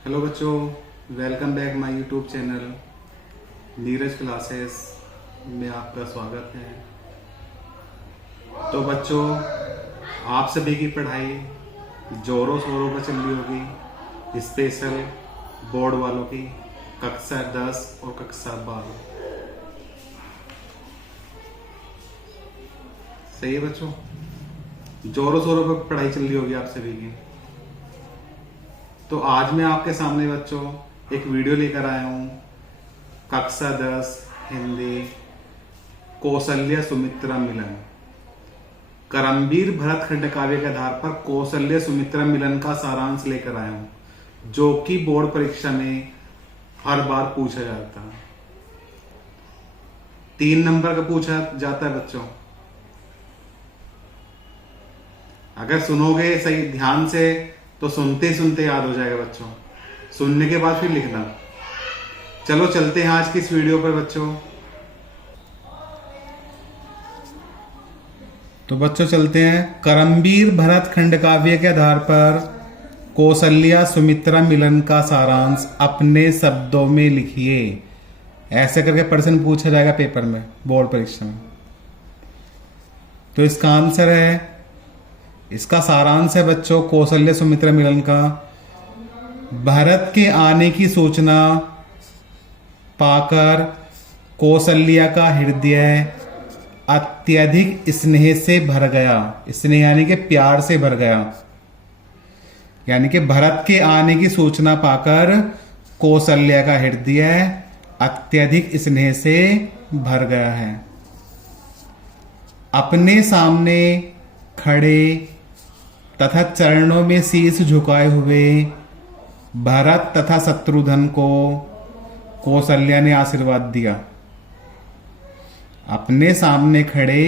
Hello बच्चों, welcome back my YouTube channel Neeraj classes में आपका स्वागत है। तो बच्चों, आप सभी की पढ़ाई जोरों शोरों पर चल रही होगी। स्पेशल बोर्ड वालों की कक्षा 10 और कक्षा 12। सही है बच्चों, जोरों शोरों पर पढ़ाई चल रही होगी आप सभी की। तो आज मैं आपके सामने बच्चों एक वीडियो लेकर आया हूं। कक्षा 10 हिंदी कौशल्य सुमित्रा मिलन, करमवीर भरत खंड काव्य के आधार पर कौशल्य सुमित्रा मिलन का सारांश लेकर आया हूं, जो कि बोर्ड परीक्षा में हर बार पूछा जाता है। 3 नंबर का पूछा जाता है बच्चों। अगर सुनोगे सही ध्यान से तो सुनते सुनते याद हो जाएगा बच्चों, सुनने के बाद फिर लिखना। चलो चलते हैं आज की इस वीडियो पर बच्चों। तो बच्चों चलते हैं। करमवीर भरत खंड काव्य के आधार पर कौशल्या सुमित्रा मिलन का सारांश अपने शब्दों में लिखिए। ऐसे करके प्रश्न पूछा जाएगा पेपर में, बोर्ड परीक्षा में। तो इसका आंसर है, इसका सारांश है बच्चों कौशल्य सुमित्रा मिलन का। भरत के आने की सूचना पाकर कौशल्या का हृदय अत्यधिक स्नेह से भर गया। स्नेह यानी कि प्यार से भर गया। यानी कि भरत के आने की सूचना पाकर कौशल्या का हृदय अत्यधिक स्नेह से भर गया है। अपने सामने खड़े तथा चरणों में शीश झुकाए हुए भरत तथा शत्रुघ्न को कौशल्या ने आशीर्वाद दिया। अपने सामने खड़े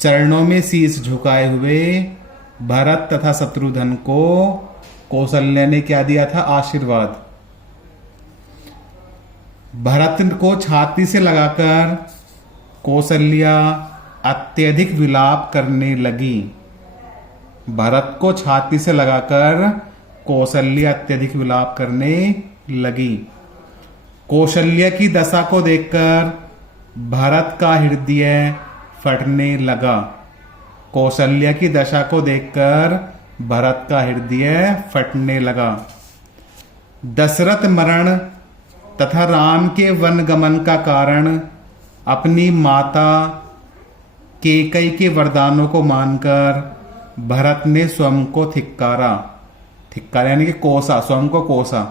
चरणों में शीश झुकाए हुए भरत तथा शत्रुघ्न को कौशल्या ने क्या दिया था? आशीर्वाद। भरत को छाती से लगाकर कौशल्या अत्यधिक विलाप करने लगी। भरत को छाती से लगाकर कौशल्या अत्यधिक विलाप करने लगी। कौशल्या की दशा को देखकर भरत का हृदय फटने लगा। कौशल्या की दशा को देखकर भरत का हृदय फटने लगा। दशरथ मरण तथा राम के वनगमन का कारण अपनी माता कैकेयी के वरदानों को मानकर भरत ने स्वयं को धिक्कारा। धिक्कारा यानी कि कोसा, स्वयं को कोसा।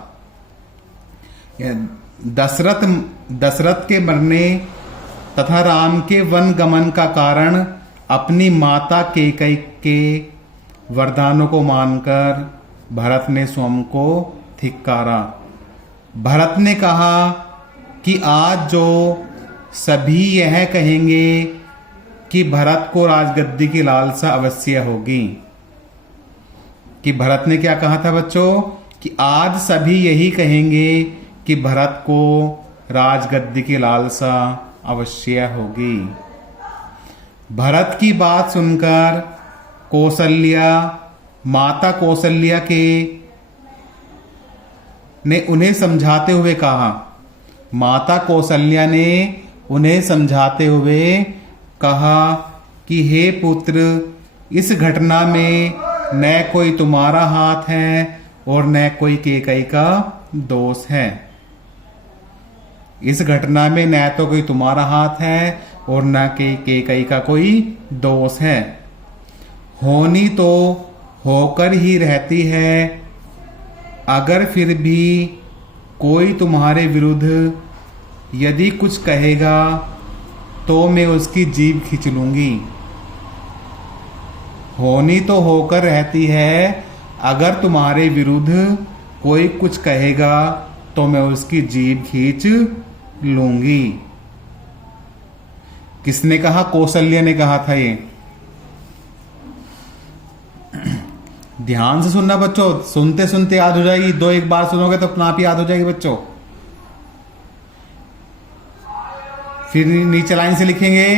दशरथ के मरने तथा राम के वन गमन का कारण अपनी माता कैकेयी के वरदानों को मानकर भरत ने स्वयं को धिक्कारा। भरत ने कहा कि आज जो सभी यह कहेंगे कि भरत को राजगद्दी की लालसा अवश्य होगी। कि भरत ने क्या कहा था बच्चों? कि आज सभी यही कहेंगे कि भरत को राजगद्दी की लालसा अवश्य होगी। भरत की बात सुनकर कौशल्या, माता कौशल्या के ने उन्हें समझाते हुए कहा। माता कौशल्या ने उन्हें समझाते हुए कहा कि हे पुत्र, इस घटना में न कोई तुम्हारा हाथ है और न कोई कैकेयी का दोष है। इस घटना में न तो कोई तुम्हारा हाथ है और न कैकेयी का कोई दोष है। होनी तो होकर ही रहती है। अगर फिर भी कोई तुम्हारे विरुद्ध यदि कुछ कहेगा तो मैं उसकी जीभ खींच लूंगी। होनी तो होकर रहती है, अगर तुम्हारे विरुद्ध कोई कुछ कहेगा तो मैं उसकी जीभ खींच लूंगी। किसने कहा? कौशल्या ने कहा था ये। ध्यान से सुनना बच्चों, सुनते सुनते याद हो जाएगी। 2-1 बार सुनोगे तो अपने आप ही याद हो जाएगी बच्चों। फिर नीचे लाइन से लिखेंगे,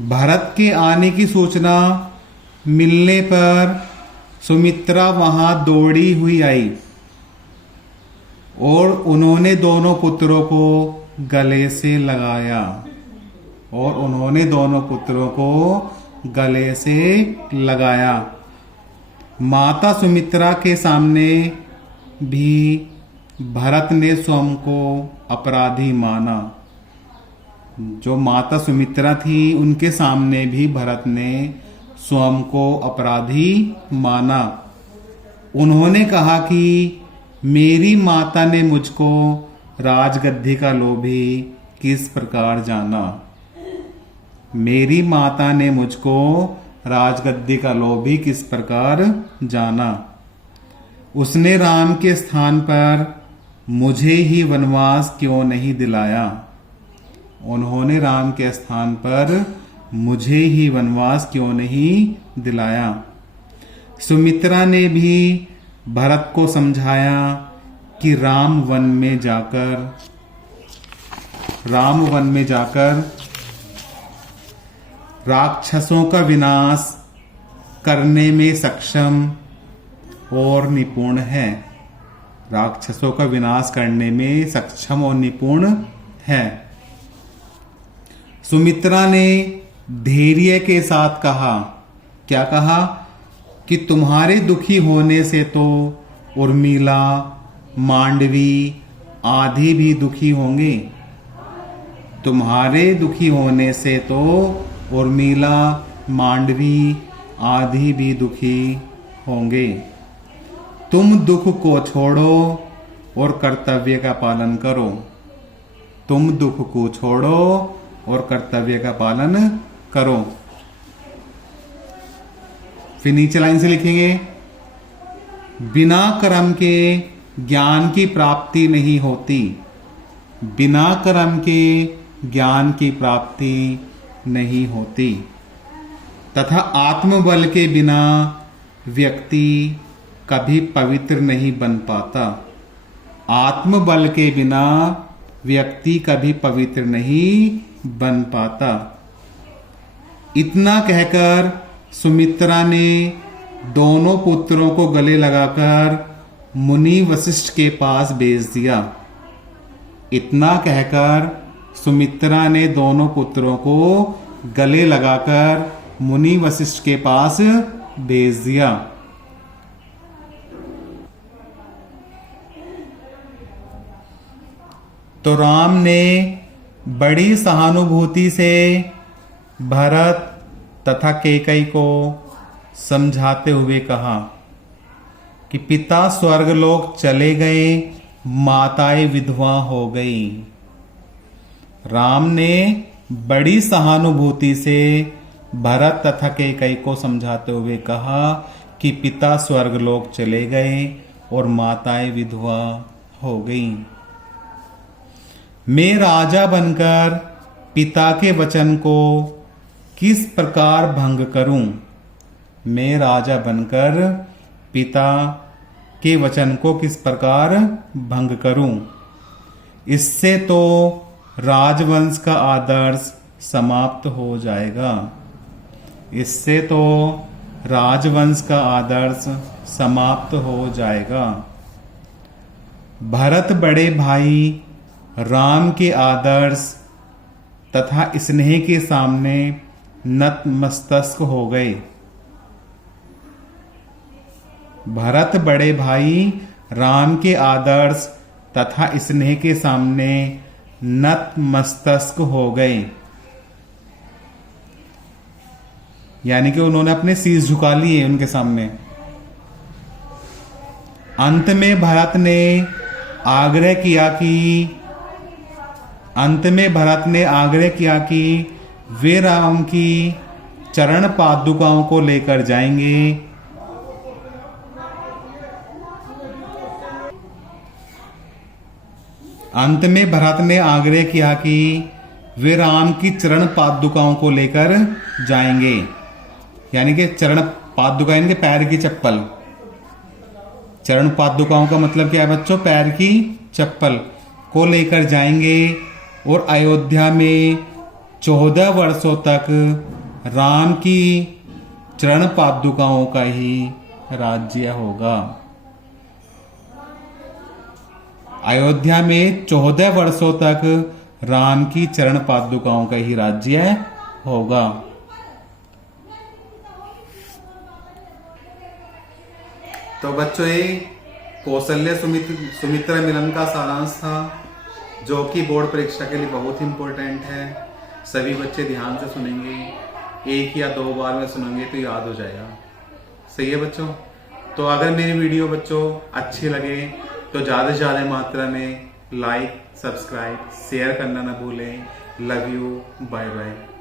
भरत के आने की सूचना मिलने पर सुमित्रा वहां दौड़ी हुई आई और उन्होंने दोनों पुत्रों को गले से लगाया गले से लगाया। माता सुमित्रा के सामने भी भरत ने स्वयं को अपराधी माना। जो माता सुमित्रा थी उनके सामने भी भरत ने स्वयं को अपराधी माना। उन्होंने कहा कि मेरी माता ने मुझको राजगद्दी का लोभी किस प्रकार जाना। मेरी माता ने मुझको राजगद्दी का लोभी किस प्रकार जाना। उसने राम के स्थान पर मुझे ही वनवास क्यों नहीं दिलाया। उन्होंने राम के स्थान पर मुझे ही वनवास क्यों नहीं दिलाया। सुमित्रा ने भी भरत को समझाया कि राम वन में जाकर राक्षसों का विनाश करने में सक्षम और निपुण है। राक्षसों का विनाश करने में सक्षम और निपुण है। सुमित्रा ने धैर्य के साथ कहा, क्या कहा कि तुम्हारे दुखी होने से तो उर्मिला, मांडवी आदि भी दुखी होंगे। तुम्हारे दुखी होने से तो उर्मिला, मांडवी आदि भी दुखी होंगे। तुम दुख को छोड़ो और कर्तव्य का पालन करो। तुम दुख को छोड़ो और कर्तव्य का पालन करो। फिर नीचे लाइन से लिखेंगे, बिना कर्म के ज्ञान की प्राप्ति नहीं होती। बिना कर्म के ज्ञान की प्राप्ति नहीं होती तथा आत्मबल के बिना व्यक्ति कभी पवित्र नहीं बन पाता। आत्मबल के बिना व्यक्ति कभी पवित्र नहीं बन पाता। इतना कहकर सुमित्रा ने दोनों पुत्रों को गले लगाकर मुनि वशिष्ठ के पास भेज दिया। इतना कहकर सुमित्रा ने दोनों पुत्रों को गले लगाकर मुनि वशिष्ठ के पास भेज दिया। तो राम ने बड़ी सहानुभूति से भरत तथा कैकेयी को समझाते हुए कहा कि पिता स्वर्गलोक चले गए, माताएं विधवा हो गई। राम ने बड़ी सहानुभूति से भरत तथा कैकेयी को समझाते हुए कहा कि पिता स्वर्गलोक चले गए और माताएं विधवा हो गई। मैं राजा बनकर पिता के वचन को किस प्रकार भंग करूं। मैं राजा बनकर पिता के वचन को किस प्रकार भंग करूं। इससे तो राजवंश का आदर्श समाप्त हो जाएगा। इससे तो राजवंश का आदर्श समाप्त हो जाएगा। भरत बड़े भाई राम के आदर्श तथा स्नेह के सामने नतमस्तक हो गए। भरत बड़े भाई राम के आदर्श तथा स्नेह के सामने नतमस्तक हो गए। यानी कि उन्होंने अपने शीश झुका लिए उनके सामने। अंत में भरत ने आग्रह किया कि वे राम की चरण पादुकाओं को लेकर जाएंगे। अंत में भरत ने आग्रह किया कि वे राम की चरण पादुकाओं को लेकर जाएंगे। यानी कि चरण पादुका यानी कि पैर की चप्पल। चरण पादुकाओं का मतलब क्या है बच्चों? पैर की चप्पल को लेकर जाएंगे और अयोध्या में 14 वर्षों तक राम की चरण पादुकाओं का ही राज्य होगा। अयोध्या में 14 वर्षों तक राम की चरण पादुकाओं का ही राज्य होगा। तो बच्चों, ये कौशल्य सुमित्रा मिलन का सारांश था, जो कि बोर्ड परीक्षा के लिए बहुत इंपॉर्टेंट है। सभी बच्चे ध्यान से सुनेंगे, 1 या 2 बार में सुनेंगे तो याद हो जाएगा। सही है बच्चों? तो अगर मेरी वीडियो बच्चों अच्छी लगे तो ज़्यादा से ज़्यादा मात्रा में लाइक, सब्सक्राइब, शेयर करना ना भूलें। Love you, bye bye.